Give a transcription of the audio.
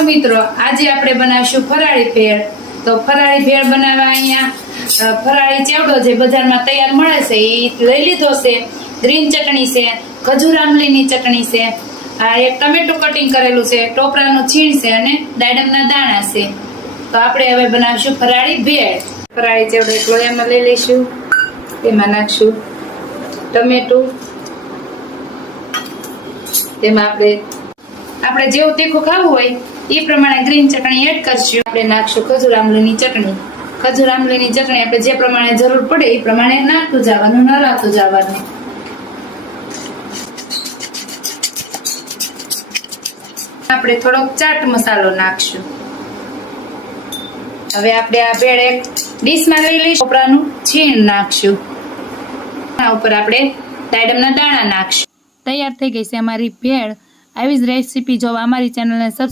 હાલો મિત્રો, આજે આપણે બનાવશું ફરાળી ભેળ। તો ફરાળી ભેળ બનાવવા અહીંયા ફરાળી ચેવડો જે બજારમાં તૈયાર મળે છે એ લઈ લીધો છે। ગ્રીન ચટણી છે, ખજૂર આમલીની ચટણી છે, આ એક ટમેટું કટિંગ કરેલું છે, ટોપરાનું છીણ છે અને દાડમના દાણા છે। તો આપણે હવે બનાવશું ફરાળી ભેળ। ફરાળી ચેવડો એક લોયામાં લઈ લઈશું, તેમાં નાખશું ટમેટું, તેમાં આપણે જેવું તીખું ખાવું હોય એ પ્રમાણે ગ્રીન ચટણી એડ કરશું। આપણે નાખશું ખજૂર આમલીની ચટણી। ખજૂર આમલીની ચટણી આપણે જે પ્રમાણે જરૂર પડે એ પ્રમાણે નાખતું જવાનું, નરાતું જવાનું। આપણે થોડોક ચાટ મસાલો નાખશું। હવે આપણે આ ભેળ એક ડીશમાં લઈ લઈશું, ટોપરાનું છીણ નાખશું, આ ઉપર આપણે દાડમના દાણા નાખશું। તૈયાર થઈ ગઈ છે અમારી ભેળ। આવી જ રેસીપી જોવા અમારી ચેનલને સબસ્ક્રાઇબ